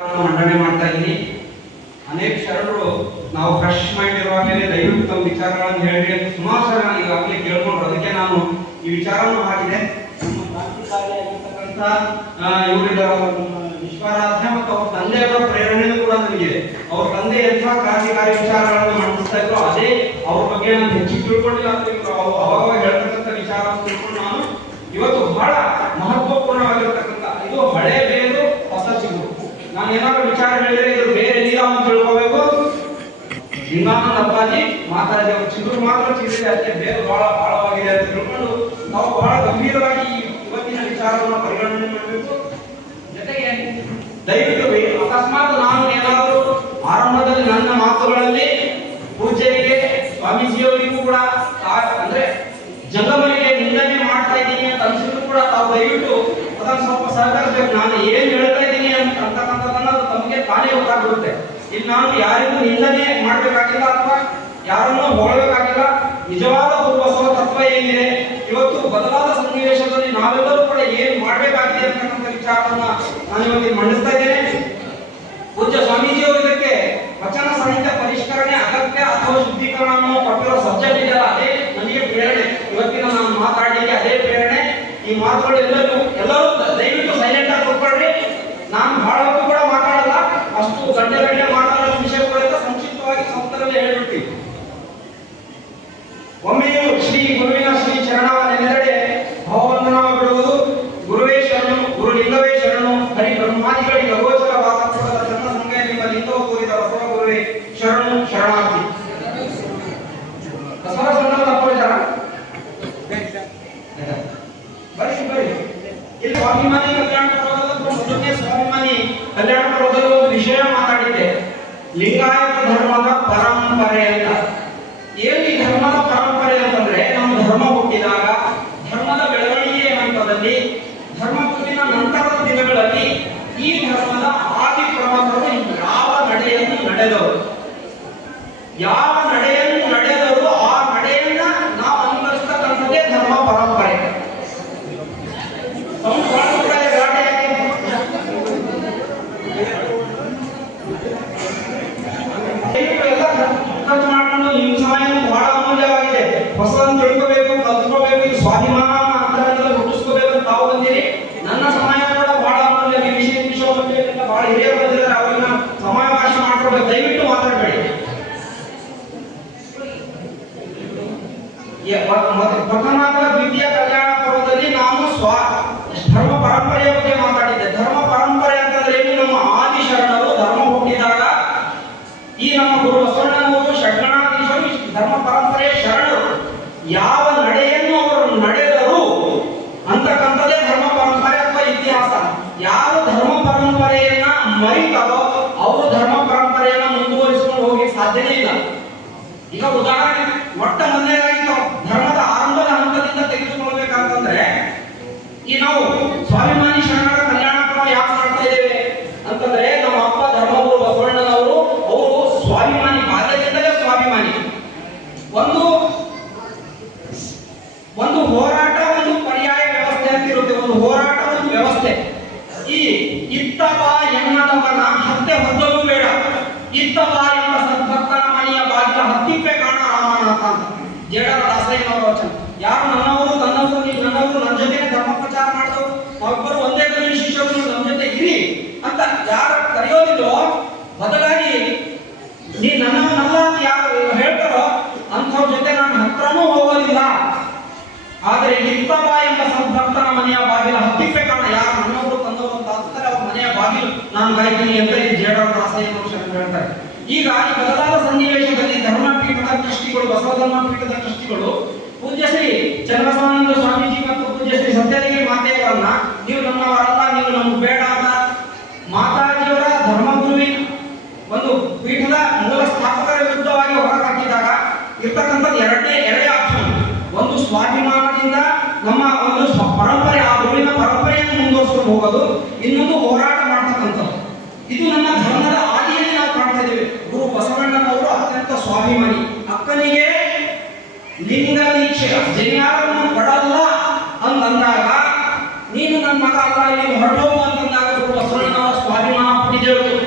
ಮಂಡನೆ ಮಾಡ್ತಾ ಇದ್ದೀನಿ. ಅನೇಕ ಶರಣರು ನಾವು ಫ್ರೆಶ್ ಮೈಂಡ್ ಇರುವಾಗಲೇ ದಯವಿಟ್ಟು ತಮ್ಮ ವಿಚಾರಗಳನ್ನು ಹೇಳಿ ಅಂತ ಸುಮಾರು ಸಲ ನಾನು ಈಗಾಗಲೇ ಕೇಳ್ಕೊಂಡ್ರು. ಅದಕ್ಕೆ ನಾನು ಈ ವಿಚಾರವನ್ನು ಹಾಕಿದೆ. ನಮ್ಮ ಕ್ರಾಂತಿಕಾರಿಯಾಗಿರ್ತಕ್ಕಂಥ ಇವರಿದ್ದಾರ ವಿಶ್ವಾರಾಧ್ಯ ಮತ್ತು ಅವ್ರ ತಂದೆಯವರ ಪ್ರೇರಣೆಯೂ ಕೂಡ ನನಗಿದೆ. ಅವ್ರ ತಂದೆ ಎಂಥ ಕ್ರಾಂತಿಕಾರಿ ವಿಚಾರಗಳನ್ನು ಮಂಡಿಸ್ತಾ ಇದ್ರು, ಅದೇ ಅವ್ರ ಬಗ್ಗೆ ನಾನು ಹೆಚ್ಚಿಗೆ ತಿಳ್ಕೊಂಡಿಲ್ಲ ಅಂತ ಅವಾಗ ಹೇಳ್ತಕ್ಕಂಥ ವಿಚಾರವನ್ನು ತಿಳ್ಕೊಂಡು ನಾನು ಇವತ್ತು ಬಹಳ ಮಹತ್ವಪೂರ್ಣವಾಗಿರ್ತಕ್ಕಂಥ ಇದು ಹಳೆ ಬೇರು ಹೊಸ ಚಿಗುರು. ನಾನು ಏನಾದ್ರು ವಿಚಾರ ಹೇಳಿದ್ರೆ ಇದು ಬೇರೆ ಇಲ್ಲ ಅಂತ ತಿಳ್ಕೋಬೇಕು. ಲಿಂಗಾನಂದ ಅಪ್ಪಾಜಿ ಮಾತಾಡಿ ಅವ್ರ ಚಿಗುರು ಮಾತ್ರ ಚಿಗುರಿದೆ, ಅಷ್ಟೇ ಬೇರೆ ಬಹಳ ಆಳವಾಗಿದೆ ಅಂತ ತಿಳ್ಕೊಂಡು ನಾವು ಬಹಳ ಗಂಭೀರವಾಗಿ ಇವತ್ತಿನ ವಿಚಾರವನ್ನು ಪರಿಗಣನೆ ಮಾಡಬೇಕು. ಜೊತೆಗೆ ದಯವಿಟ್ಟು ಅಕಸ್ಮಾತ್ ನಾನು ಏನಾದರೂ ಆರಂಭದಲ್ಲಿ ನನ್ನ ಮಾತುಗಳಲ್ಲಿ ಪೂಜೆಗೆ ಸ್ವಾಮೀಜಿಯವರಿಗೂ ಕೂಡ ಅಂದ್ರೆ ಜಂಗಮರಿಗೆ ನಿಂದನೆ ಮಾಡ್ತಾ ಇದ್ದೀನಿ ಅಂತ ಅನ್ಸಿದ್ರು ಕೂಡ ತಾವು ದಯವಿಟ್ಟು ಅದನ್ನು ಸ್ವಲ್ಪ ಸಹಕರಿಸಬೇಕು. ನಾನು ಏನ್ ಹೇಳ್ತಾ ಇದ್ದೀನಿ ಅಂತಕ್ಕಂಥದ್ದನ್ನ ತಮಗೆ ತಾನೇ ಗೊತ್ತಾಗ್ಬಿಡುತ್ತೆ. ಇಲ್ಲಿ ನಾನು ಯಾರಿಗೂ ನಿಂದನೆ ಮಾಡ್ಬೇಕಾಗಿಲ್ಲ ಅಥವಾ ಯಾರನ್ನೂ ಹೊಗಳಬೇಕಾಗಿಲ್ಲ. ನಿಜವಾದ ಬಸವ ತತ್ವ ಏನಿದೆ, ಇವತ್ತು ಬದಲಾದ ಸನ್ನಿವೇಶದಲ್ಲಿ ನಾವೆಲ್ಲರೂ ಕೂಡ ಏನ್ ಮಾಡ್ಬೇಕಾಗಿದೆ ಅಂತಕ್ಕಂಥ ವಿಚಾರವನ್ನ ನಾನು ಇವತ್ತಿಗೆ ಮಂಡಿಸ್ತಾ ಇದ್ದೇನೆ. ಪೂಜ್ಯ ಸ್ವಾಮೀಜಿಯವರು ಇದಕ್ಕೆ ವಚನ ಸಾಹಿತ್ಯ ಪರಿಷ್ಕರಣೆ ಅಗತ್ಯ ಅಥವಾ ಶುದ್ಧೀಕರಣ ಅನ್ನೋ ಕೊಟ್ಟಿರೋ ಸಬ್ಜೆಕ್ಟ್ ಇದೆಯಲ್ಲ, ಅದೇ ನನಗೆ ಪ್ರೇರಣೆ. ಇವತ್ತಿನ ನಾನು ಮಾತಾಡಲಿಕ್ಕೆ ಅದೇ ಪ್ರೇರಣೆ. ಈ ಮಾತುಗಳು ಎಲ್ಲರೂ ದಯವಿಟ್ಟು ಸೈಲೆಂಟ್ ಆಗಿ ಕೂತ್ಕೊಳ್ರಿ. ನಾನು ಬಹಳ ಹೊತ್ತು ಕೂಡ ಮಾತಾಡಲ್ಲ, ಅಷ್ಟು ಗಂಟೆ ಮಾತಾಡೋ ವಿಷಯಗಳೆಲ್ಲ ಸಂಕ್ಷಿಪ್ತವಾಗಿ ಸಂಸ್ಥರಲ್ಲಿ ಹೇಳ್ಬಿಡ್ತೀವಿ. ಒಮ್ಮೆಯೂ ಶ್ರೀ ಗುರುವಿನ ಶ್ರೀ ಚರಣವ ನೆನೆದಡೆ ಭಾವವಂದನವ ಬಿಡುವುದು. ಗುರುವೇ ಶರಣು, ಗುರುಲಿಂಗವೇ ಶರಣು, ಹರಿ ಬ್ರಹ್ಮಾದಿಗಳಿಗೆ ಅಗೋಚರವಾದ ಜನ್ಮ ಸಂಘ ನಿಮ್ಮ ಲಿಂಗವ ಕೂರಿದ ಬಸವ ಗುರುವೇ ಶರಣು ಶರಣಾರ್ಥಿ. ಬಸವ ಸಂಘದ ಅಪ್ಪಳಿದಾರ ಬರೀ ಇಲ್ಲಿ ಸ್ವಾಭಿಮಾನಿ ಕಲ್ಯಾಣ ಪರ್ವದಲ್ಲಿ ಮೊದಲನೇ ಸ್ವಾಭಿಮಾನಿ ಕಲ್ಯಾಣ ಪರ್ವದಲ್ಲಿ ಒಂದು ವಿಷಯ ಮಾತಾಡಿದ್ದೆ, ಲಿಂಗಾಯತ ಧರ್ಮದ ಪರಂಪರೆ ಅಂತ. ಏನು ಈ ಧರ್ಮದ ಪರಂಪರೆ ಅಂತಂದ್ರೆ, ನಮ್ಮ ಧರ್ಮ ಹುಟ್ಟಿದಾಗ ಧರ್ಮದ ಬೆಳವಣಿಗೆ ಹಂತದಲ್ಲಿ ಧರ್ಮ ಹುಟ್ಟಿನ ನಂತರದ ದಿನಗಳಲ್ಲಿ ಈ ಧರ್ಮದ ಆದಿ ಪ್ರಮುಖರು ಯಾವ ನಡೆಯನ್ನು ನಡೆದವರು, ಯಾವ ನಡೆಯನ್ನು ನಡೆದರು, ಆ ನಡೆಯನ್ನ ನಾವು ಅನುಸರಿಸ್ತಕ್ಕಂಥದ್ದೇ ಧರ್ಮ ಪರಂಪರೆ. ಮಾಡ್ಕೊಂಡು ನಿಮ್ಮ ಸಮಯ ಬಹಳ ಅಮೂಲ್ಯವಾಗಿದೆ. ಹೊಸದನ್ನು ತಿಳ್ಕೋಬೇಕು, ಕಲ್ತ್ಕೋಬೇಕು, ಈ ಸ್ವಾಭಿಮಾನ ಅಂತರದಲ್ಲಿ ಹುಟ್ಟಿಸ್ಕೋಬೇಕು ಅಂತ ತಾವು ಬಂದಿರಿ. ನನ್ನ ಸಮಯ ಕೂಡ ಬಹಳ ಅಮೂಲ್ಯ. ವಿಷಯ ಬಹಳ ಹಿರಿಯರು ಬಂದಿದ್ದಾರೆ, ಅವ್ರಿಗೆ ನಾನು ಸಮಾವೇಶ ಮಾಡ್ಕೊಳ್ಬೇಕು. ದಯವಿಟ್ಟು ಮಾತಾಡಬೇಡಿ. ಪ್ರಥಮ ದ್ವಿತೀಯ ಕಲ್ಯಾಣ ಪರ್ವದಲ್ಲಿ ನಾನು ಧರ್ಮ ಪರಂಪರೆಯ ಬಗ್ಗೆ ಮಾತಾಡಿದ್ದೆ. ಧರ್ಮ ಪರಂಪರೆ ಅಂತಂದ್ರೆ ಏನು? ನಮ್ಮ ಆದಿ ಶರಣರು ಧರ್ಮ ಹುಟ್ಟಿದಾಗ ಈ ನಮ್ಮ ಗುರು ಬಸವಣ್ಣನವರು ಷಡ್ಗಣಾಧೀಶರು ಧರ್ಮ ಪರಂಪರೆಯ ಶರಣರು ಯಾವ ನಡೆಯನ್ನು ಅವರು ನಡೆದರು ಅಂತಕ್ಕಂಥದ್ದೇ ಧರ್ಮ ಪರಂಪರೆ ಅಥವಾ ಇತಿಹಾಸ. ಯಾರು ಧರ್ಮ ಪರಂಪರೆಯನ್ನ ಮರಿತಾರೋ ಅವರು ಧರ್ಮ ಪರಂಪರೆಯನ್ನ ಮುಂದುವರಿಸಿಕೊಂಡು ಹೋಗಲಿಕ್ಕೆ ಸಾಧ್ಯನೇ ಇಲ್ಲ. ಈಗ ಉದಾಹರಣೆ ಮೊಟ್ಟ ಮೊದಲನೇದಾಗಿ ಧರ್ಮದ ಆರಂಭದ ಹಂತದಿಂದ ತೆಗೆದುಕೊಳ್ಬೇಕಂತಂದ್ರೆ, ಈ ನಾವು ಸ್ವಾಭಿಮಾನಿ ಶರಣರ ಕಲ್ಯಾಣ ಪರ್ವ ಯಾಕೆ ಮಾಡ್ತಾ ಇದ್ದೇವೆ ಅಂತಂದ್ರೆ, ನಮ್ಮ ಅಪ್ಪ ಧರ್ಮಗುರು ಬಸವಣ್ಣನವರು ಅವರು ಸ್ವಾಭಿಮಾನಿ, ಬಾಲ್ಯದಿಂದಲೇ ಸ್ವಾಭಿಮಾನಿ. ಒಂದು ಹೋರಾಟ, ಒಂದು ಪರ್ಯಾಯ ವ್ಯವಸ್ಥೆ ಅಂತ ಇರುತ್ತೆ. ಒಂದು ಹೋರಾಟ, ಒಂದು ವ್ಯವಸ್ಥೆ. ಈ ಇತ್ತ ಬಾ ಎನ್ನದವನ ಹತ್ತೆ ಹೊದ್ದಲು ಬೇಡ, ಇತ್ತ ಬಾ ಎಂಬ ಸದ್ಭಕ್ತನ ಮನೆಯ ಬಾಗಿಲ ಹತ್ತಿಪ್ಪೆ ಕಾಣ ರಾಮನಾಥ ಅಂತ ಜೇಡರ ದಾಸಯ್ಯನವರ ವಚನ. ಯಾರು ನನ್ನವರು ನನ್ನವರು, ನೀವು ನನ್ನವರು, ನನ್ನ ಜೊತೆ ಧರ್ಮ ಪ್ರಚಾರ ಮಾಡಿದವರು, ನಾವಿಬ್ಬರು ಒಂದೇ ಕಲಿಯ ಶಿಷ್ಯರು, ನಮ್ಮ ಜೊತೆ ಇರಿ ಅಂತ ಯಾರು ಕರೆಯೋದಿಲ್ಲೋ, ಬದಲಾಗಿ ನೀ ನನ್ನವನಲ್ಲ ಅಂತ ಯಾರು ಹೇಳ್ತಾರೋ ಅಂಥವ್ರ ಜೊತೆ ನಾನು ಹತ್ರನೂ ಹೋಗೋದಿಲ್ಲ. ಆದರೆ ಇತ್ತಬ ಎಂಬ ಸದ್ಭಕ್ತನ ಮನೆಯ ಬಾಗಿಲ ಹತ್ತಿಪ್ಪೆ ಕಾಣ, ಯಾರು ನನ್ನವರು ತಂದವರು ಅಂತ ಅಂತಾರೆ ಅವ್ರ ಮನೆಯ ಬಾಗಿಲು ನಾನು ಕಾಯ್ತೀನಿ ಅಂತ ಈ ಜೇಡರ ದಾಸಯ್ಯನವರು ಶರಣ ಹೇಳ್ತಾರೆ. ಈಗ ಈ ಬದಲಾದ ಸನ್ನಿವೇಶದಲ್ಲಿ ಧರ್ಮಪೀಠದ ಟ್ರಸ್ಟಿಗಳು, ಬಸವ ಧರ್ಮಪೀಠದ ಟ್ರಸ್ಟಿಗಳು ಪೂಜ್ಯ ಶ್ರೀ ಚನ್ನಬಸವಾನಂದ ಸ್ವಾಮೀಜಿ ಮತ್ತು ಪೂಜ್ಯ ಶ್ರೀ ಸತ್ಯದೇವಿ ಮಾತೆಯವರನ್ನ ನೀವು ನಮ್ಮವರಲ್ಲ, ನೀವು ನಮ್ಗೆ ಬೇಡ ಅಂತ ಮಾತಾಜಿಯವರ ಧರ್ಮಗುರುವಿನ ಒಂದು ಪೀಠದ ಮೂಲ ಸ್ಥಾಪಕರ ವಿರುದ್ಧವಾಗಿ ಹೊರಹಾಕಿದಾಗ ಇರ್ತಕ್ಕಂಥದ್ದು ಎರಡೇ ಆಪ್ಷನ್. ಒಂದು ಸ್ವಾಭಿಮಾನದಿಂದ ನಮ್ಮ ಒಂದು ಪರಂಪರೆ, ಆ ಗುರುವಿನ ಪರಂಪರೆಯನ್ನು ಮುಂದುವರಿಸ್ಕೊಂಡು ಹೋಗೋದು, ಇನ್ನೊಂದು ಹೋರಾಟ ಮಾಡ್ತಕ್ಕಂಥದ್ದು. ಇದು ನಮ್ಮ ಧರ್ಮದ ಆದಿಯಲ್ಲಿ ನಾವು ಕಾಣ್ತಾ ಇದ್ದೇವೆ. ಗುರು ಬಸವಣ್ಣನವರು ಅತ್ಯಂತ ಸ್ವಾಭಿಮಾನಿ. ಅಕ್ಕನಿಗೆ ಲಿಂಗ ದೀಕ್ಷೆ ಜನಿಯಾರನ್ನು ಕೊಡಲ್ಲ ಅಂತಂದಾಗ, ನೀನು ನನ್ನ ಮಗ ಅಲ್ಲ, ನೀನು ಹೊರಟೋಗು ಅಂತಂದಾಗ ಗುರು ಬಸವಣ್ಣನವರ ಸ್ವಾಭಿಮಾನ ಪುಟಿದೇವರು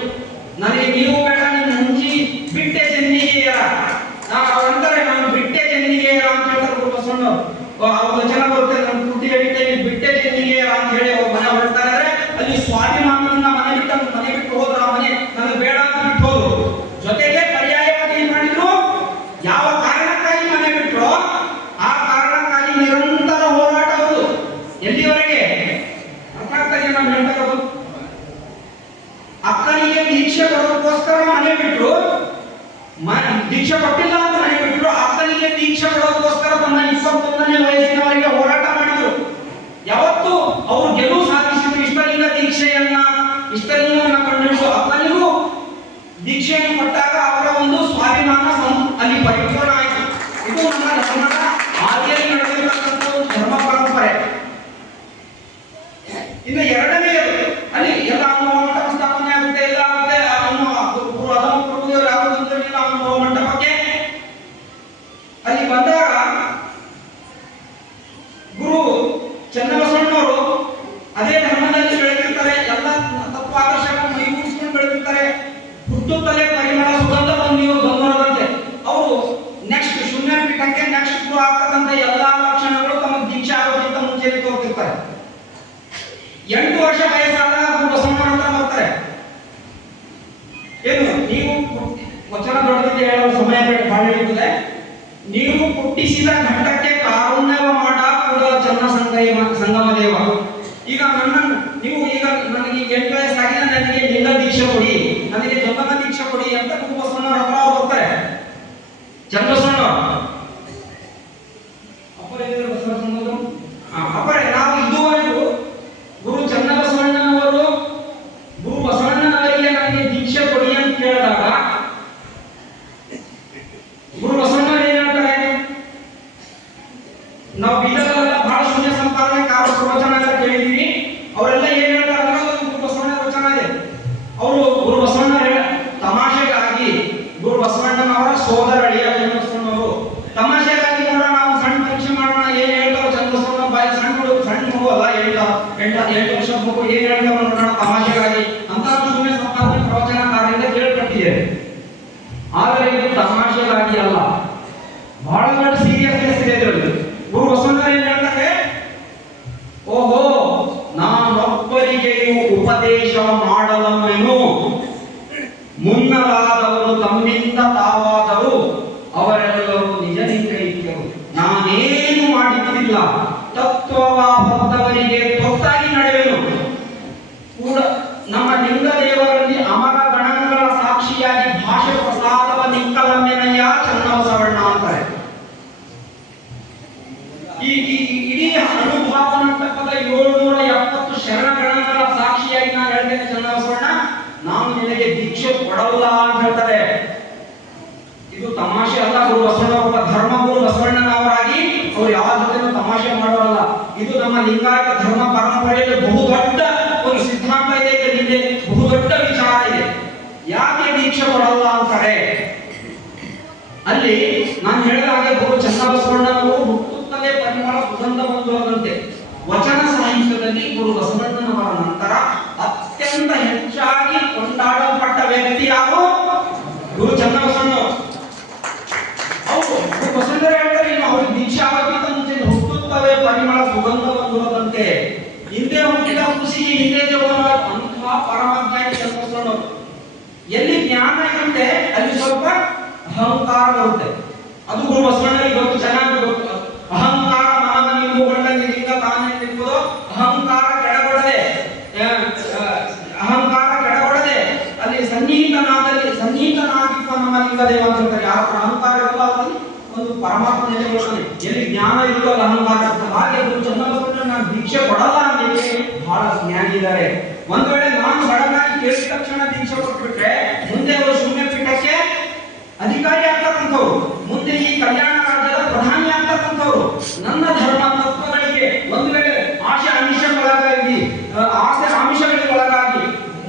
ಅವರಂತಾರೆ ನಾನು ಬಿಟ್ಟೆ ಜನ್ನಿಗೆ ಅಂತ ಹೇಳ್ತಾರೆ ಗುರು ಬಸವಣ್ಣವರು. ಅವ್ರ ವಚನ ಬರುತ್ತೆ, ನಾನು ತುಟಿ ಹೇಳಿದ್ದೆ ಬಿಟ್ಟೆ ಜನ್ನಿಗೆ ಅಂತ ಹೇಳಿ ಅವ್ರ ಮನೆ ಹೊರಡ್ತಾರೆ. ಅಂದ್ರೆ ಅಲ್ಲಿ ಸ್ವಾಭಿಮಾನದಿಂದ ಮನೆ ಬಿಟ್ಟು ಹೋದ್ರು. ಆ ಮನೆ ನನಗೆ ಬೇಡ ಅಂತ ಬಿಟ್ಟು ಹೋದ್ರು. ಜೊತೆಗೆ ಪರ್ಯಾಯವಾಗಿ ಏನ್ ಮಾಡಿದ್ರು, ಯಾವ ಕಾರಣಕ್ಕಾಗಿ ಮನೆ ಬಿಟ್ಟರು ಆ ಕಾರಣಕ್ಕಾಗಿ ನಿರಂತರ ಹೋರಾಟ. ಅವರು ಎಲ್ಲಿವರೆಗೆ ಅರ್ಥ ಆಗ್ತದೆ ನಾನು ಹೇಳ್ತಾ ಇರೋದು. ಅಕ್ಕನಿಗೆ ದೀಕ್ಷೆ ಕೊಡೋದಕ್ಕೋಸ್ಕರ ಮನೆ ಬಿಟ್ಟರು, ದೀಕ್ಷೆ ಕೊಟ್ಟಿಲ್ಲ ಅಂತ ಮನೆ ಬಿಟ್ಟರು. ಅಕ್ಕನಿಗೆ ದೀಕ್ಷೆ ಕೊಡೋದಕ್ಕೋಸ್ಕರ ತನ್ನ 21ನೇ ವಯಸ್ಸಿನವರೆಗೆ ಹೋರಾಟ ಮಾಡಿದ್ರು. ಯಾವತ್ತು ಅವರು ಗೆಲುವು ಸಾಧಿಸಿದ್ರು. ಇಷ್ಟಲಿಂಗ ಇಷ್ಟಲಿಂಗವನ್ನು ಕಂಡುಹಿಡಿದು ಅಕ್ಕನಿಗೂ ದೀಕ್ಷೆಯನ್ನು ಕೊಟ್ಟಾಗ ಅವರ ಒಂದು ಸ್ವಾಭಿಮಾನ ಅಲ್ಲಿ ಪರಿಪೂರ್ಣ ಆಯಿತು. ಇದು ನಮ್ಮ ಧರ್ಮದ ಆದಿಯಲ್ಲಿ ನಡೆದಿರತಕ್ಕಂಥ ಒಂದು ಧರ್ಮ ಪರಂಪರೆ. ಇನ್ನು ಎರಡನೆಯದು, ಅಲ್ಲಿ ಎಲ್ಲ ಅನುಭವ ಮಂಟಪ ಸ್ಥಾಪನೆ ಆಗುತ್ತೆ, ಎಲ್ಲ ಆಗುತ್ತೆ. ಗುರು ಅದಮ ಪ್ರಭುದೇವರು ಯಾವುದು ಅಂತಿರಲಿಲ್ಲ ಅನುಭವ ಮಂಟಪಕ್ಕೆ. ಅಲ್ಲಿ ಬಂದಾಗ ಗುರು ಚನ್ನಬಸವಣ್ಣವರು ಅದೇ ಧರ್ಮದಲ್ಲಿ ಬೆಳೆದಿರ್ತಾರೆ. ಎಲ್ಲ ತತ್ವ ಆದರ್ಶಗಳ ಮೈಗೂಡಿಸ್ಕೊಂಡು ಬೆಳೆದಿರ್ತಾರೆ. ಹುಟ್ಟುತ್ತಲೇ ಪರಿಮಳ ಸುಗಂಧ ಬಂದಿರೋದಂತೆ. ಅವರು ನೆಕ್ಸ್ಟ್ ಶೂನ್ಯ ಪೀಠಕ್ಕೆ ನೆಕ್ಸ್ಟ್ ಗುರು ಆಗ್ತಕ್ಕಂಥ ಎಲ್ಲಾ ಲಕ್ಷಣಗಳು ತಮಗೆ ದೀಕ್ಷೆ ಆಗೋಕ್ಕಿಂತ ಮುಂಚೆ ತೋರ್ತಿರ್ತಾರೆ. 8 ವರ್ಷ ವಯಸ್ಸಾದ ಗುರು ಬಸವಣ್ಣ ಅಂತ ಬರ್ತಾರೆ. ಏನು ನೀವು ವಚನ ದೊಡ್ಡದಿದೆ ಹೇಳೋ ಸಮಯ ಬಹಳ ಹಿಡಿಯುತ್ತದೆ. ನೀವು ಹುಟ್ಟಿಸಿದ ಘಟ್ಟಕ್ಕೆ ಕಾರುಣ್ಯವ ಮಾಡ ಕೂಡ ಚನ್ನ ಸಂಗಮ ದೇವ. ಈಗ ನೀವು ಈಗ ನನಗೆ 8 ವಯಸ್ಸಾಗಿದೆ, ನನಗೆ ಲಿಂಗ ದೀಕ್ಷೆ ಕೊಡಿ, ನನಗೆ ಜಂಗಮ ದೀಕ್ಷೆ ಕೊಡಿ ಅಂತ ಗುರು ಬಸವಣ್ಣವ್ರ ಹತ್ರ ಹೋಗ್ತಾರೆ. ಚನ್ನಬಸವಣ್ಣವರು ಅಪ್ಪರೇ ನಾವು ಇದುವರೆಗೂ ಗುರು ಚನ್ನಬಸವಣ್ಣನವರು ಗುರು ಬಸವಣ್ಣನವರಿಗೆ ನನಗೆ ದೀಕ್ಷೆ ಕೊಡಿ ಅಂತ ಕೇಳಿದಾಗ ಗುರು ಬಸವಣ್ಣವರು ಏನ್ ಹೇಳ್ತಾರೆ, ನಾವು ಬೀದರ್ಲೆಲ್ಲ ಬಹಳ ಶೂನ್ಯ ಸಂಪಾದನೆ ಪ್ರವಚನ ಎಲ್ಲ ಕೇಳಿದೀವಿ. ಅವರೆಲ್ಲ ಏನ್ ಹೇಳ್ತಾರೆ ಅಂದ್ರೆ ಗುರು ಬಸವಣ್ಣ ವಚನ ಇದೆ. ಅವರು ಗುರು ಬಸವಣ್ಣ ತಮಾಷೆಗಾಗಿ ಗುರು ಬಸವಣ್ಣನವರ ಸೋದರಳಿಯ ಚನ್ನಬಸವಣ್ಣವರು ತಮಾಷೆಗಾಗಿ ನೋಡೋಣ, ನಾವು ಸಣ್ಣ ಪರೀಕ್ಷೆ ಮಾಡೋಣ, ಏನ್ ಹೇಳ್ತಾರೋ ಚನ್ನಬಸವಣ್ಣ ಬಾಯಿ ಸಣ್ಣ ಮಗು ಅಲ್ಲ, 8 ವರ್ಷದ ಮಗು ಏನ್ ಹೇಳ್ತಾರೋ ನೋಡೋಣ ತಮಾಷೆಗಾಗಿ ಅಂತ ಶೂನ್ಯ ಸಂಪಾದನೆ ಪ್ರವಚನಕಾರರಿಂದ ಕೇಳ್ಪಟ್ಟಿದೆ. ಆದರೆ ಇದು ತಮಾಷೆಗಾಗಿ ಅಲ್ಲ, ಬಹಳ ದೊಡ್ಡ ಸೀರಿಯಸ್ನೆಸ್ ಇದೆ ಇದರಲ್ಲಿ. ಗುರು ಬಸವಣ್ಣ ಏನ್ ಹೇಳ್ತಾರೆ, ಓಹೋ ನಾನೊಬ್ಬರಿಗೆಯೂ ಉಪದೇಶ ಮಾಡಲಮ್ಮೆನು, ಮುನ್ನರಾದವರು ತಮ್ಮಿಂದ ತಾವಾದರು, ಅವರೆಲ್ಲರೂ ನಿಜ ನಿಗ್ರಹಿಕರು. ನಾನೇನು ಮಾಡಿದ್ದಿಲ್ಲ, ತತ್ವವ ಭಕ್ತವರಿಗೆ ತೊತ್ತಾಗಿ ನಡೆವೆನು ಕೂಡ. ನಮ್ಮ ಲಿಂಗ ದೇವರಲ್ಲಿ ಅಮರ ಗಣಗಳ ಸಾಕ್ಷಿಯಾಗಿ ಭಾಷೆ ಪ್ರಸಾದವ ನಿಕ್ಕಲಮ್ಮೆನಯ್ಯ ಚನ್ನಬಸವಣ್ಣ ಅಂತಾರೆ. ಈ ಇಡೀ ಅನುಭವ ಮಂಟಪದ 770 ಶರಣಗಣಗಳ ಸಾಕ್ಷಿಯಾಗಿ ನಾನು ಹೇಳ್ತೇನೆ ಚನ್ನಬಸವಣ್ಣ, ನಾನು ನಿನಗೆ ದೀಕ್ಷೆ ಕೊಡಲ್ಲ ಅಂತ ಹೇಳ್ತಾರೆ. ಇದು ತಮಾಷೆ ಅಲ್ಲ. ಗುರು ಬಸವಣ್ಣ ಒಬ್ಬ ಧರ್ಮಗುರು ಬಸವಣ್ಣನವರಾಗಿ ಅವರು ಯಾವ ಜೊತೆನೂ ತಮಾಷೆ ಮಾಡೋಲ್ಲ. ಇದು ನಮ್ಮ ಲಿಂಗಾಯತ ಧರ್ಮ ಪರಂಪರೆಯಲ್ಲಿ ಬಹುದೊಡ್ಡ ಒಂದು ಸಿದ್ಧಾಂತ ಇದೆ, ಇದರಲ್ಲಿ ಬಹುದೊಡ್ಡ ವಿಚಾರ ಇದೆ. ಯಾಕೆ ದೀಕ್ಷೆ ಕೊಡಲ್ಲ ಅಂತಾರೆ, ಅಲ್ಲಿ ನಾನು ಹೇಳಿದ ಹಾಗೆ ಗುರು ಚನ್ನಬಸವಣ್ಣನವರು ಹುಟ್ಟುತ್ತಲೇ ಪರಿಮಳ ಸುಗಂಧ ಬಂದಿರೋದಂತೆ. ವಚನ ಸಾಹಿತ್ಯದಲ್ಲಿ ಗುರು ಬಸವಣ್ಣನವರ ನಂತರ ಅತ್ಯಂತ ಹೆಚ್ಚಾಗಿ ಕೊಂಡಾಡಲ್ಪಟ್ಟ ವ್ಯಕ್ತಿ ಯಾರು, ಗುರು ಚನ್ನಬಸವಣ್ಣವರು. ಅವರು ಗುರು ಬಸವಣ್ಣರು ಹೇಳ್ತಾರೆ, ಇನ್ನು ಅವ್ರಿಗೆ ದೀಕ್ಷೆ ಆಗೋಕ್ಕಿಂತ ಮುಂಚೆ ಹುಟ್ಟುತ್ತಲೇ ಪರಿಮಳ ಸುಗಂಧ ಬಂದಿರೋದಂತೆ. ಹಿಂದೆ ಹುಟ್ಟಿದ ಖುಷಿಗೆ ಹಿಂದೆ ಜೋಗನ ಅಂತಹ ಪರಮಜ್ಞಾನಿ ಚನ್ನಬಸವಣ್ಣವರು. ಎಲ್ಲಿ ಜ್ಞಾನ ಇರುತ್ತೆ ಅಲ್ಲಿ ಸ್ವಲ್ಪ ಅಹಂಕಾರ ಬರುತ್ತೆ. ಅದು ಗುರು ಬಸವಣ್ಣರಿಗೆ ಗೊತ್ತು, ಚೆನ್ನಾಗಿ ಗೊತ್ತು. ಅಹಂಕಾರ ಮನ ನಿಂಬುಗೊಂಡ ನಿಲಿಂಗ ತಾನೇ ನಿಂಬುದು. ಅಹಂಕಾರ ಕೆಡಗೊಡದೆ ಅಲ್ಲಿ ಸನ್ನಿಹಿತನಾಗಿರುವ ನಮ್ಮ ಲಿಂಗ ದೇವ ಅಂತ ಹೇಳ್ತಾರೆ. ಯಾವ ಅಹಂಕಾರ ಇರಲ್ಲ ಅಲ್ಲಿ ಒಂದು ಪರಮಾತ್ಮ ನೆಲೆಗೊಳ್ತಾನೆ. ಎಲ್ಲಿ ಜ್ಞಾನ ಇರುತ್ತೋ ಅಲ್ಲಿ ಅಹಂಕಾರ ಇರ್ತದೆ. ಹಾಗೆ ಗುರು ಚನ್ನಬಸವಣ್ಣ ನಾನು ದೀಕ್ಷೆ ಕೊಡಲ್ಲ ಅನ್ನಲಿಕ್ಕೆ ಬಹಳ ಜ್ಞಾನಿ ಇದ್ದಾರೆ. ಒಂದ್ ವೇಳೆ ನಾನು ಸಡನ್ನಾಗಿ ಕೇಳಿದ ತಕ್ಷಣ ದೀಕ್ಷೆ ಕೊಟ್ಬಿಟ್ರೆ ಮುಂದೆ ಅವರು ಶೂನ್ಯ ಪೀಠಕ್ಕೆ ಅಧಿಕಾರಿ ಆಗ್ತಕ್ಕಂಥವ್ರು, ಮುಂದೆ ಈ ಕಲ್ಯಾಣ ರಾಜ್ಯದ ಪ್ರಧಾನಿ ಆಗ್ತಕ್ಕಂಥವ್ರು. ನನ್ನ ಧರ್ಮ ತತ್ವಗಳಿಗೆ ಒಂದು ವೇಳೆ ಆಸೆ ಆಮಿಷಗಳಿಗೆ ಒಳಗಾಗಿ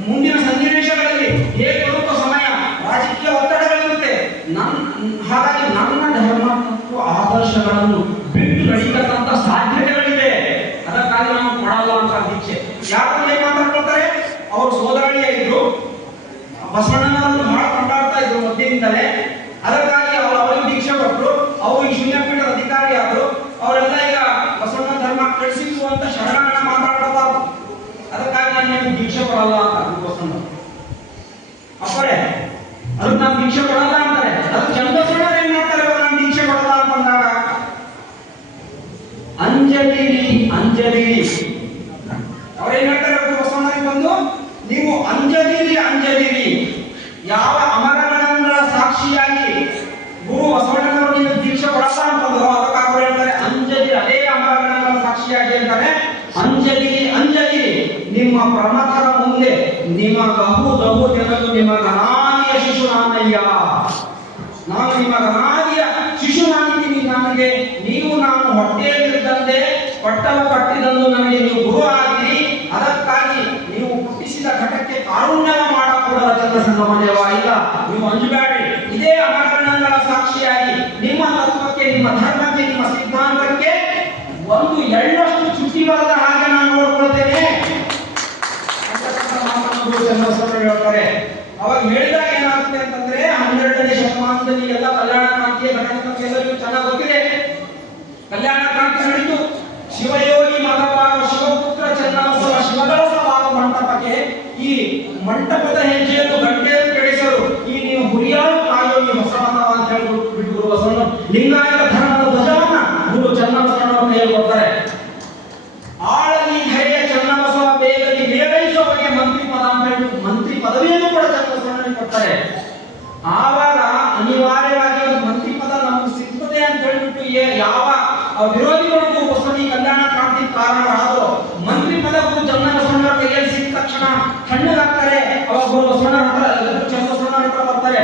ಮುಂದಿನ ಸನ್ನಿವೇಶಗಳಲ್ಲಿ ಹೇಗೆ ಬರುತ್ತೋ ಸಮಯ, ರಾಜಕೀಯ ಒತ್ತಡಗಳಿರುತ್ತೆ. ಹಾಗಾಗಿ ನನ್ನ ಧರ್ಮ ತತ್ವ ಆದರ್ಶಗಳನ್ನು ಬಿಟ್ಟು ನಡೀತಕ್ಕಂಥ ಸಾಧ್ಯತೆಗಳಿದೆ. ಅದಕ್ಕಾಗಿ ನಾವು ಕೊಡಲ್ಲ ಅಂತ ದೀಕ್ಷೆ. ಯಾರು ಮಾತಾಡ್ಕೊಳ್ತಾರೆ, ಅವರು ಸೋದರಳಿಯ ಇದ್ರು, ಬಸವಣ್ಣನವರನ್ನು ಬಹಳ ಕೊಂಡಾಡ್ತಾ ಇದ್ರು ಮೊದಲಿನಿಂದಲೇ. ಅದಕ್ಕಾಗಿ ಅವರಿಗೆ ಕಳಿಸಿದ್ರು ಅಂತ ಶರಣನ ಮಾತಾಡಬಾರ್ದು. ಅದಕ್ಕಾಗಿ ನಾನು ನಿಮಗೆ ದೀಕ್ಷೆ ಕೊಡಲ್ಲ ಅಂತ ಅನ್ಕೋಸ್ಕೊಂಡು ಅಪ್ಪರೇ ಅದಕ್ಕೆ ನಾನು ದೀಕ್ಷೆ ಕೊಡಲ್ಲ ಅಂತಾರೆ. ಅದು ಚಂದ್ರಸೇನರು ಏನ್ ಮಾಡ್ತಾರೆ, ನಾನು ದೀಕ್ಷೆ ಕೊಡಲ್ಲ ಅಂತಂದಾಗ ಅಂಜದಿರಿ ಅಂಜದಿರಿ ಅವ್ರೇನ್ ಹೇಳ್ತಾರೆ ಬಸವಣ್ಣನಿಗೆ ಬಂದು, ನೀವು ಅಂಜದಿರಿ ಅಂಜದಿರಿ. ಯಾವ ಅಮರಗಣಗಳ ಸಾಕ್ಷಿಯಾಗಿ ಗುರು ಬಸವಣ್ಣನವರು ನೀವು ದೀಕ್ಷೆ ಕೊಡಲ್ಲ ಅಂತಂದ್ರು, ಅದಕ್ಕಾಗಿ ಅವ್ರು ಹೇಳ್ತಾರೆ ಅಂಜದಿರಿ. ಅದೇ ಅಮರಗಣಗಳ ಸಾಕ್ಷಿಯಾಗಿ ಹೇಳ್ತಾರೆ ಅಂಜದಿರಿ ಅಂಜದಿರಿ. ನಿಮ್ಮ ಪ್ರಮಥರ ಮುಂದೆ ನಿಮಗಹುದಹು ಜನರು ನಿಮಗನಾದಿಯ ಶಿಶುನಾನಯ್ಯ. ನಾನು ನಿಮಗನಾದಿಯ ಶಿಶುನಾಗಿದ್ದೀನಿ. ನನಗೆ ನೀವು ನಾನು ಹೊಟ್ಟೆಯಲ್ಲಿದ್ದಂತೆ ಪಟ್ಟವ ಕಟ್ಟಿದಂದು ನನಗೆ ನೀವು ಗುರು ಆಗಿರಿ. ಅದಕ್ಕಾಗಿ ನೀವು ಹುಟ್ಟಿಸಿದ ಘಟಕ್ಕೆ ಕಾರುಣ್ಯವ ಮಾಡಕೂಡದ ಚಂದ್ರ ಸಂಗಮದೇವ. ಇಲ್ಲ, ನೀವು ಅಂಜಬೇಡಿ. ಇದೇ ಅಮರಗಣಗಳ ಸಾಕ್ಷಿಯಾಗಿ ನಿಮ್ಮ ತತ್ವಕ್ಕೆ, ನಿಮ್ಮ ಧರ್ಮಕ್ಕೆ, ನಿಮ್ಮ ಸಿದ್ಧಾಂತಕ್ಕೆ ಒಂದು ಎಳ್ಳಷ್ಟು ಚುಟ್ಟಿ ಬರದ ಹಾಗೆ ನಾನು ನೋಡ್ಕೊಳ್ತೇನೆ ಚಂದ್ರಸೇನರು ಹೇಳ್ತಾರೆ. ಅವಾಗ ಹೇಳಿದಾಗ ಏನಾಗುತ್ತೆ ಅಂತಂದ್ರೆ 12ನೇ ಶತಮಾನದಲ್ಲಿ ಎಲ್ಲ ಕಲ್ಯಾಣ ಕ್ರಾಂತಿಯ ಘಟನೆ ಎಲ್ಲರಿಗೂ ಚೆನ್ನಾಗಿ ಗೊತ್ತಿದೆ. ಕಲ್ಯಾಣ ಕ್ರಾಂತಿ ನಡೆಯಿತು. ಶಿವಯೋಗಿ ಮತವಾದ ಶಿವಪುತ್ರ ಚನ್ನಬಸವ ಶಿವಗಳ ಸಭಾವ ಮಂಟಪಕ್ಕೆ ಈ ಮಂಟಪದ ಹೆಜ್ಜೆಯನ್ನು ಗಂಟೆಯನ್ನು ಕೆಡಿಸರು. ಈ ನೀವು ಹುರಿಯಾಳು ಕಾಯೋಗಿ ಬಸವಣ್ಣವ ಅಂತ ಹೇಳ್ಬಿಟ್ಟು ಗುರು ಬಸವಣ್ಣ ಲಿಂಗಾಯತ ಧರ್ಮದ ಧ್ವಜವನ್ನ ಗುರು ಚನ್ನಬಸವಣ್ಣನ ಕೈಯಲ್ಲಿ ಕೊಡ್ತಾರೆ. ಆಳಲಿ ಧೈರ್ಯ ಚನ್ನಬಸವ ಬೇಗಲಿ ಬೇಗೈಸುವ ಬಗ್ಗೆ ಮಂತ್ರಿ ಪದ ಅಂತ ಹೇಳ್ಬಿಟ್ಟು ಮಂತ್ರಿ ಪದವಿಯನ್ನು ಕೂಡ ಚನ್ನಬಸವಣ್ಣನಿಗೆ ಕೊಡ್ತಾರೆ. ಆವಾಗ ಅನಿವಾರ್ಯವಾಗಿ ಒಂದು ಮಂತ್ರಿ ಪದ ನಮಗೆ ಸಿಗ್ತದೆ ಅಂತ ಹೇಳ್ಬಿಟ್ಟು ಯಾವ ವಿರೋಧಿಗಳಿಗೂ ಬಸವಣ್ಣ ಕಲ್ಯಾಣ ಕ್ರಾಂತಿ ಕಾರಣರಾದರು. ಮಂತ್ರಿ ಪದ ಗುರು ಚನ್ನಬಸವಣ್ಣರ ಕೈಯಲ್ಲಿ ಸಿಕ್ಕ ತಕ್ಷಣ ತಣ್ಣಗಾಗ್ತಾರೆ. ಅವಾಗ ಗುರು ಬಸವಣ್ಣರ ಹತ್ರ ಚನ್ನಬಸವಣ್ಣರ ಹತ್ರ ಬರ್ತಾರೆ.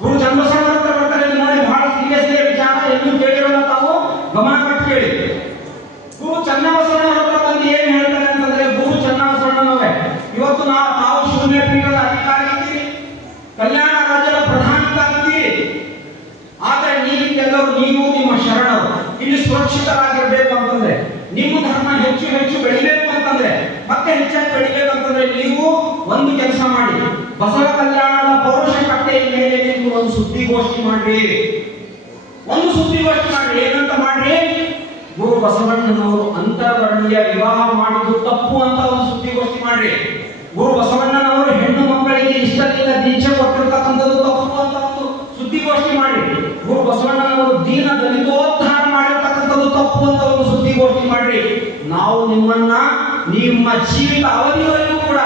ಗುರು ಚನ್ನಬಸವಣ್ಣರ ಹತ್ರ ಬರ್ತಾರೆ. ನೋಡಿ, ಬಹಳ ಸೀರಿಯಸ್ ವಿಚಾರ, ಎಲ್ಲೂ ಕೇಳಿರೋಲ್ಲ, ತಾವು ಗಮನ ಕೊಟ್ಟು ಕೇಳಿ. ಗುರು ಚನ್ನಬಸವಣ್ಣರ ಹತ್ರ ಬಂದು ಏನ್ ಹೇಳ್ತಾರೆ ಅಂತಂದ್ರೆ, ಗುರು ಚನ್ನಬಸವಣ್ಣನವರೇ, ಇವತ್ತು ತಾವು ಶೂನ್ಯ ಪೀಠದ ಅಧಿಕಾರಿ ಇದ್ದೀರಿ, ಕಲ್ಯಾಣ ರಾಜ್ಯದ ಪ್ರಧಾನಿಯಾಗಿದ್ದೀರಿ. ಆದ್ರೆ ನೀವೆಲ್ಲರೂ ನೀವು ನಿಮ್ಮ ಶರಣರು ಇಲ್ಲಿ ಸುರಕ್ಷಿತರಾಗಿರ್ಬೇಕು ಅಂತಂದ್ರೆ, ನಿಮ್ಮ ಧರ್ಮ ಹೆಚ್ಚು ಹೆಚ್ಚು ಬೆಳಿಬೇಕು ಅಂತಂದ್ರೆ, ಮತ್ತೆ ಹೆಚ್ಚಾಗಿ ಬೆಳಿಬೇಕಂತಂದ್ರೆ ನೀವು ಒಂದು ಕೆಲಸ ಮಾಡಿ. ಬಸವ ಕಲ್ಯಾಣದ ಪೌರುಷ ಕಟ್ಟೆಯ ಮೇಲೆ ನೀವು ಒಂದು ಸುದ್ದಿಗೋಷ್ಠಿ ಮಾಡ್ರಿ. ಒಂದು ಸುದ್ದಿಗೋಷ್ಠಿ ಮಾಡ್ರಿ. ಏನಂತ ಮಾಡ್ರಿ? ಗುರು ಬಸವಣ್ಣನವರು ಅಂತರ್ವರ್ಣೀಯ ವಿವಾಹ ಮಾಡಿದ್ದು ತಪ್ಪು ಅಂತ ಒಂದು ಸುದ್ದಿಗೋಷ್ಠಿ ಮಾಡ್ರಿ. ಗುರು ಬಸವಣ್ಣನವರು ಹೆಣ್ಣು ಮಕ್ಕಳಿಗೆ ಇಷ್ಟದಿಂದ ದೀಕ್ಷೆ ಕೊಟ್ಟಿರ್ತಕ್ಕಂಥದ್ದು ತಪ್ಪು ಅಂತ ಒಂದು ಸುದ್ದಿಗೋಷ್ಠಿ ಮಾಡಿ. ಗುರು ಬಸವಣ್ಣನವರು ದೀನ ದಲಿತೋದ್ಧಾರ ಮಾಡಿರ್ತಕ್ಕಂಥದ್ದು ತಪ್ಪು ಅಂತ ಒಂದು ಸುದ್ದಿಗೋಷ್ಠಿ ಮಾಡ್ರಿ. ನಾವು ನಿಮ್ಮನ್ನ ನಿಮ್ಮ ಜೀವಿತ ಅವಧಿವರೆಗೂ ಕೂಡ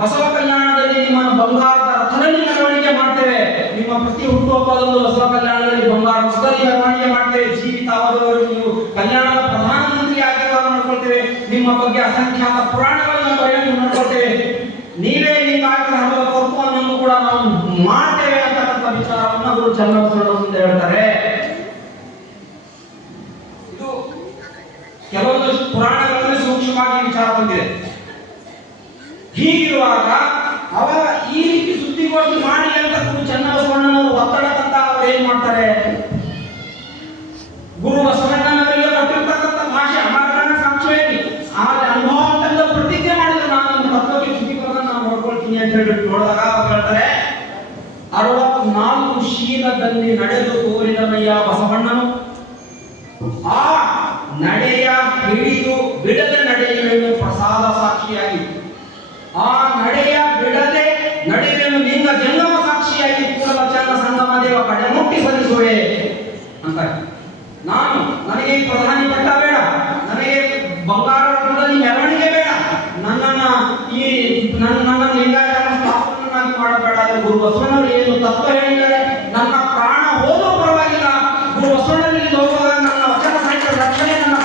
ಬಸವ ಕಲ್ಯಾಣದಲ್ಲಿ ನಿಮ್ಮನ್ನು ಬಂಗಾರದ ರಥದಲ್ಲಿ ಮೆರವಣಿಗೆ ಮಾಡ್ತೇವೆ. ನಿಮ್ಮ ಪ್ರತಿ ಹುಟ್ಟುಹಬ್ಬದಂದು ಬಸವ ಕಲ್ಯಾಣದಲ್ಲಿ ಬಂಗಾರ ರಥದಲ್ಲಿ ಮೆರವಣಿಗೆ ಮಾಡ್ತೇವೆ. ಜೀವಿತ ಅವಧಿವರೆಗೂ ನೀವು ಕಲ್ಯಾಣದ ಪ್ರಧಾನಮಂತ್ರಿ ಆಗಿರುವ ನೋಡ್ಕೊಳ್ತೇವೆ. ನಿಮ್ಮ ಬಗ್ಗೆ ಅಸಂಖ್ಯಾತ ಪುರಾಣಗಳನ್ನು ಬರೆಯಲು ನೋಡ್ಕೊಳ್ತೇವೆ. ನೀವೇ ಲಿಂಗಾಯತ ಧರ್ಮದ ತತ್ವವನ್ನು ಕೂಡ ನಾವು ಮಾಡ್ತೇವೆ ಅಂತಕ್ಕಂಥ ವಿಚಾರವನ್ನು ಗುರು ಚನ್ನಬಸವಣ್ಣ ಮುಂದೆ ಹೇಳ್ತಾರೆ. ಇದು ಕೆಲವೊಂದು ಪುರಾಣಗಳಲ್ಲಿ ಸೂಕ್ಷ್ಮವಾಗಿ ವಿಚಾರ ಬಂದಿದೆ. ಹೀಗಿರುವಾಗ ಅವಾಗ ಈ ರೀತಿ ಸುದ್ದಿಗೋಷ್ಠಿ ಮಾಡಿ ಅಂತ ಗುರು ಚನ್ನಬಸವಣ್ಣನವರು ಒತ್ತಡ ತಂದ ಅವರು ಏನ್ ಮಾಡ್ತಾರೆ? ಗುರು ಬಸವಣ್ಣನವರಿಗೆ ಕೊಟ್ಟಿರ್ತಕ್ಕಂಥ ಭಾಷೆ ಅಮರಗಣ ಸಾಕ್ಷಿಯಾಗಿ ಆದ್ರೆ ಅನುಭವ ಅಂತಂದ ಪ್ರತಿಜ್ಞೆ ಮಾಡಿದ್ರು, ನಾನು ನನ್ನ ತತ್ವಕ್ಕೆ ಚ್ಯುತಿ ಬರೋದನ್ನ ನಾನು ನೋಡ್ಕೊಳ್ತೀನಿ ಅಂತ ಹೇಳ್ಬಿಟ್ಟು ನೋಡಿದಾಗ ಅವಾಗ ಹೇಳ್ತಾರೆ, 64 ಶೀಲದಲ್ಲಿ ನಡೆದು ತೋರಿದನಯ್ಯ ಬಸವಣ್ಣನು. ಆ ನಡೆಯ ಹಿಡಿದು ಬಿಡದೆ ನಡೆಯುವೆನು ಪ್ರಸಾದ ಸಾಕ್ಷಿಯಾಗಿ. ಆ ನಡೆಯ ಬಿಡದೆ ನಡೆಯುವೆನು ಲಿಂಗ ಜಂಗಮ ಸಾಕ್ಷಿಯಾಗಿ ಕೂಡಲ ಚನ್ನ ಸಂಗಮ ದೇವ ಕಡೆ ಮುಟ್ಟಿ ಸಲ್ಲಿಸುವೆ ಅಂತಾರೆ. ನನಗೆ ಈ ಪ್ರಧಾನಿ ಪಟ್ಟ ಬೇಡ, ನನಗೆ ಬಂಗಾರ ರಥದಲ್ಲಿ ಮೆರವಣಿಗೆ ಬೇಡ, ನನ್ನ ಲಿಂಗಾಯತ ಸ್ಥಾಪನಾಗಿ ಮಾಡಬೇಡ. ಗುರು ಬಸವಣ್ಣವರು ಏನು ತತ್ವ ಹೇಳಿದ್ದಾರೆ, ನನ್ನ ಪ್ರಾಣ ಹೋದರೂ ಪರವಾಗಿಲ್ಲ, ಗುರು ಬಸವಣ್ಣನಲ್ಲಿ ಹೋಗುವಾಗ ನನ್ನ ವಚನ ಸಾಹಿತ್ಯ ರಕ್ಷಣೆ ನನ್ನ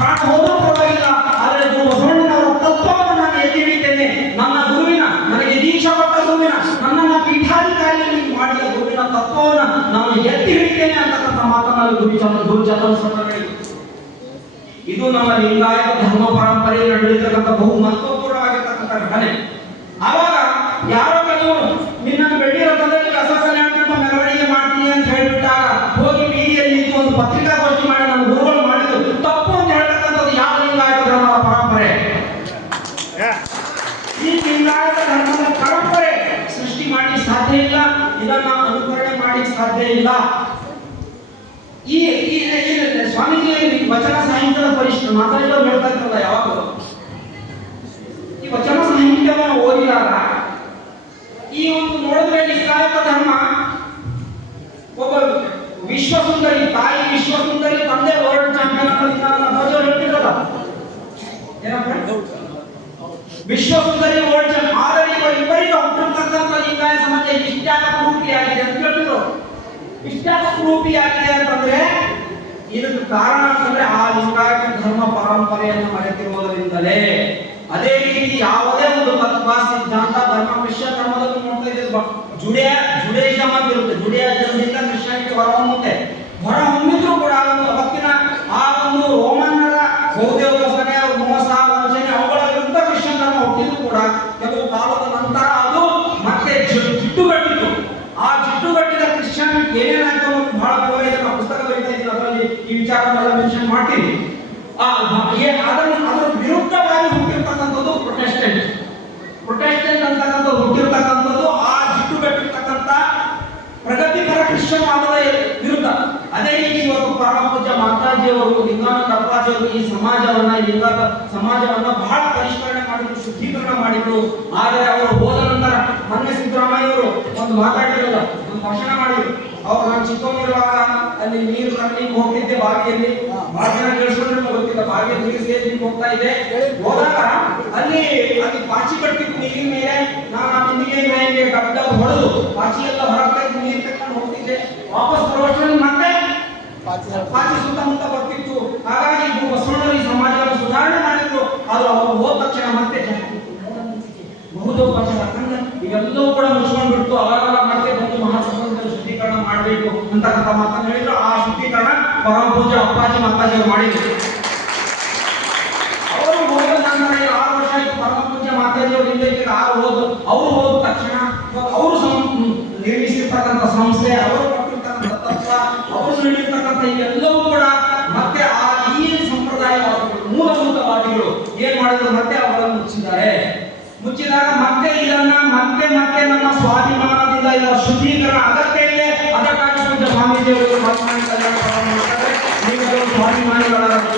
ಪ್ರಾಣ ಹೋದರೂ ಪರವಾಗಿಲ್ಲ, ಆದರೆ ಗುರು ಬಸವಣ್ಣನವರ ತತ್ವವನ್ನು ನಾನು ಎತ್ತಿ ಹಿಡಿತೇನೆ. ನನ್ನ ಗುರುವಿನ, ನನಗೆ ದೀಕ್ಷಾ ಕೊಟ್ಟ ಗುರುವಿನ, ನನ್ನನ್ನು ಪೀಠಾಧಿಕಾರಿಯಲ್ಲಿ ಮಾಡಿದ ಗುರುವಿನ ತತ್ವವನ್ನು ನಾನು ಎತ್ತಿ ಹಿಡಿತೇನೆ ಅಂತಕ್ಕಂಥ ಮಾತನಾಡಿ ಗುರು ಚನ್ನಬಸವಣ್ಣ ಹೇಳಿದರು. ಇದು ನಮ್ಮ ಲಿಂಗಾಯತ ಧರ್ಮ ಪರಂಪರೆಯಲ್ಲಿ ನಡೆದಿರ್ತಕ್ಕಂಥ ಬಹು ಮಹತ್ವಪೂರ್ಣವಾಗಿರ್ತಕ್ಕಂಥ ಘಟನೆ. ಆವಾಗ ಯಾರೋ ಕೆಲವರು ನಿನ್ನನ್ನು ಬೆಳ್ಳಿ ರಥದಲ್ಲಿ ಬಸವ ಕಲ್ಯಾಣದ ಮೆರವಣಿಗೆ ಮಾಡ್ತೀನಿ ಅಂತ ಹೇಳಿಬಿಟ್ಟಾಗ ಹೋಗಿ ಬೀದಿಯಲ್ಲಿ ನಿಂತು ಒಂದು ಪತ್ರಿಕಾಗೋಷ್ಠಿ ಮಾಡಿ ನನ್ನ ಗುರುಗಳು ಮಾಡಿದ್ರು ತಪ್ಪು ಅಂತ ಹೇಳ್ತಕ್ಕಂಥದ್ದು ಯಾವ ಲಿಂಗಾಯತ ಧರ್ಮದ ಪರಂಪರೆ? ಈ ಲಿಂಗಾಯತ ಧರ್ಮದ ಪರಂಪರೆ ಸೃಷ್ಟಿ ಮಾಡಿ ಸಾಧ್ಯ ಇಲ್ಲ, ಇದನ್ನ ಅನುಕರಣೆ ಮಾಡಿ ಸಾಧ್ಯ ಇಲ್ಲ. ಈ ಸ್ವಾಮೀಜಿ ವಚನ ಸಾಹಿತ್ಯದ ಪರಿಷ್ಕೃತ ಮಾತಾಡಿದವ್ರು ಹೇಳ್ತಾ ಇದ್ರಲ್ಲ ಯಾವಾಗಲೂ ಈ ವಚನ ಸಾಹಿತ್ಯವನ್ನು ಓದಿದಾಗ ಈ ಒಂದು ನೋಡಿದ್ರೆ ಲಿಂಗಾಯತ ಧರ್ಮ ಒಬ್ಬ ವಿಶ್ವಸುಂದರಿ ತಾಯಿ ವಿಶ್ವಸುಂದರಿ ತಂದೆ ವರ್ಲ್ಡ್ ಚಾಂಪಿಯನ್ ಅಂತ ಹೇಳ್ತಿರಲ್ಲ ಏನಪ್ಪ ವಿಶ್ವಸುಂದರಿ ವರ್ಲ್ಡ್ ಚಾಂಪಿಯನ್ ಆದರೆ ಇಬ್ಬರಿಗೆ ಹುಟ್ಟಿರ್ತಕ್ಕಂಥ ಲಿಂಗಾಯತ ಸಮಾಜ ಇಷ್ಟಾಗ ರೂಪಿಯಾಗಿದೆ ಅಂತ ಹೇಳ್ತಿದ್ರು. ಇಷ್ಟಾಗ ರೂಪಿಯಾಗಿದೆ ಅಂತಂದ್ರೆ ಇದಕ್ಕೆ ಕಾರಣ ಅಂತಂದ್ರೆ ಆ ಲಿಂಗಾಯತ ಧರ್ಮ ಪರಂಪರೆಯನ್ನು ಮರೆತಿರುವುದರಿಂದಲೇ. ಅದೇ ರೀತಿ ಯಾವುದೇ ಒಂದು ತತ್ವ ಸಿದ್ಧಾಂತ ಧರ್ಮ ಕ್ರಿಶ್ಚಿಯನ್ ಧರ್ಮದಲ್ಲಿ ನೋಡ್ತಾ ಇದ್ದೀವಿ ಜುಡೇಯಿಸಮ್ ಅಂತ ಇರುತ್ತೆ. ಜುಡೇಯಿಸಮ್ನಿಂದ ಕ್ರಿಶ್ಚಿಯಾನಿಟಿ ಹೊರಹೊಮ್ಮಿದ್ರು ಕೂಡ ಅವತ್ತಿನ ಆ ಒಂದು ರೋಮನ್ನರ ಬೌದ್ಧೋಪಾಸನೆ ಮೋಸ ವಂಚನೆ ಅವುಗಳ ವಿರುದ್ಧ ಕ್ರಿಶ್ಚಿಯನ್ ಧರ್ಮ ಹುಟ್ಟಿದ್ರು ಕೂಡ ಕೆಲವು ಕಾಲದ ನಂತರ ಅದು ಮತ್ತೆ ಜಿಟ್ಟುಗಟ್ಟಿತು. ಆ ಜಿಟ್ಟುಗಟ್ಟಿದ ಕ್ರಿಶ್ಚಿಯನ್ ಏನೇನಾಯ್ತು ಅನ್ನೋದು ಬಹಳ ವಿವರ ನಾವು ಪುಸ್ತಕ ಬರೀತಾ ಇದ್ದೀನಿ, ಅದರಲ್ಲಿ ಈ ವಿಚಾರನೆಲ್ಲ ಮೆನ್ಷನ್ ಮಾಡ್ತೀನಿ. ಅದರ ವಿರುದ್ಧವಾಗಿ ಹುಟ್ಟಿರ್ತಕ್ಕಂಥದ್ದು ಪ್ರೊಟೆಸ್ಟೆಂಟ್ ಅಂತಕ್ಕಂಥದ್ದು ಹುಟ್ಟಿರ್ತಕ್ಕಂಥದ್ದು ಆ ಜಿಟ್ಟುಗಟ್ಟಿರ್ತಕ್ಕಂಥ ಪ್ರಗತಿಪರ ಕ್ರಿಶ್ಚಿಯನ್ ವಾದದ ವಿರುದ್ಧ. ಅದೇ ರೀತಿ ಇವತ್ತು ಪರಮ ಪೂಜ್ಯ ಮಾತಾಜಿಯವರು ಲಿಂಗಾನಂದ ಅಪ್ಪಾಜಿಯವರು ಈ ಸಮಾಜವನ್ನ ಲಿಂಗಾಯತ ಸಮಾಜವನ್ನ ಬಹಳ ಪರಿಷ್ಕರಣೆ ಮಾಡಿದ್ರು, ಶುದ್ಧೀಕರಣ ಮಾಡಿದ್ರು. ಆದರೆ ಅವರು ಹೋದ ನಂತರ ಮೊನ್ನೆ ಸಿದ್ದರಾಮಯ್ಯವರು ಒಂದು ಮಾತಾಡಿರಲ್ಲ, ಒಂದು ಭಾಷಣ ಮಾಡಿದ್ರು. ಅವ್ರು ನಾನು ಚಿಕ್ಕವನಿರುವಾಗ ಅಲ್ಲಿ ನೀರು ತರಲಿಕ್ಕೆ ಹೋಗ್ತಿದ್ದೆ ಬಾವಿಯಲ್ಲಿ, ಬಾವಿನ ಕೇಳಿಸ್ಕೊಂಡ್ರೆ ಗೊತ್ತಿಲ್ಲ, ಬಾವಿಯಲ್ಲಿ ನೀರು ಸೇರ್ಲಿಕ್ಕೆ ಹೋಗ್ತಾ ಇದೆ. ಹೋದಾಗ ಅಲ್ಲಿ ಪಾಚಿ ಕಟ್ಟಿತ್ತು ನೀರಿನ ಮೇಲೆ. ನಾನು ಆ ಬಿಂದಿಗೆ ಮೇಲೆ ಡಬ್ಬ ಹೊಡೆದು ಪಾಚಿ ಎಲ್ಲ ಹೊರಗ್ತಾ ಇದ್ದು ನೀರು ತಕೊಂಡು ಹೋಗ್ತಿದ್ದೆ. ವಾಪಸ್ ಬರುವಷ್ಟರಲ್ಲಿ ಮತ್ತೆ ಪಾಚಿ ಸುತ್ತಮುತ್ತ ಬರ್ತಿತ್ತು. ಹಾಗಾಗಿ ಬಸವಣ್ಣರು ಈ ಸಮಾಜವನ್ನು ಸುಧಾರಣೆ ಮಾಡಿದ್ರು. ಆದ್ರೆ ಅವರು ಹೋದ ತಕ್ಷಣ ಮತ್ತೆ ಬಹುದೋಪಚಾರ ಇವೆಲ್ಲವೂ ಕೂಡ ಮುಚ್ಕೊಂಡ್ಬಿಟ್ಟು ಅವಾಗ ಮತ್ತೆ ಬಂದು ಮಹಾಸಭಾದಲ್ಲಿ ಶುದ್ಧೀಕರಣ ಮಾಡಬೇಕು ಅಂತಕ್ಕಂಥ ಮಾತನ್ನು ಹೇಳಿದ್ರು. ಆ ಶುದ್ಧೀಕರಣ ಪರಮ ಪೂಜ್ಯ ಅಪ್ಪಾಜಿ ಮಾತಾಜಿಯವರು ಮಾಡಿದ್ರು. ಅವರು ಹೋದ ನಂತರ 6 ವರ್ಷ ಆಯ್ತು ಪರಮ ಪೂಜ್ಯ ಮಾತಾಜಿಯವರು ಇಲ್ಲೈತೆ. ಅವರು ಹೋದ ತಕ್ಷಣ ಅವರು ನಿರ್ಮಿಸಿರ್ತಕ್ಕಂಥ ಸಂಸ್ಥೆ, ಅವರು ಕೊಟ್ಟಿರ್ತಕ್ಕಂಥ ತತ್ವ, ಅವರು ನೀಡಿರ್ತಕ್ಕಂಥ ಇವೆಲ್ಲವೂ ಕೂಡ ಮತ್ತೆ ಈ ಸಂಪ್ರದಾಯವಾದಿಗಳು ಮೂಲಭೂತವಾದಿಗಳು ಏನ್ ಮಾಡಿದ್ರು, ಮತ್ತೆ ಅವುಗಳನ್ನು ಮುಚ್ಚಿದಾಗ ಮತ್ತೆ ಇದನ್ನ ಮತ್ತೆ ನಮ್ಮ ಸ್ವಾಭಿಮಾನದಿಂದ ಇದರ ಶುದ್ಧೀಕರಣ ಅಗತ್ಯ ಇದೆ. ಅದಕ್ಕಾಗಿ ಪೂಜ್ಯ ಸ್ವಾಮೀಜಿಯವರು ಸ್ವಾಭಿಮಾನಿಗಳಾಗಿ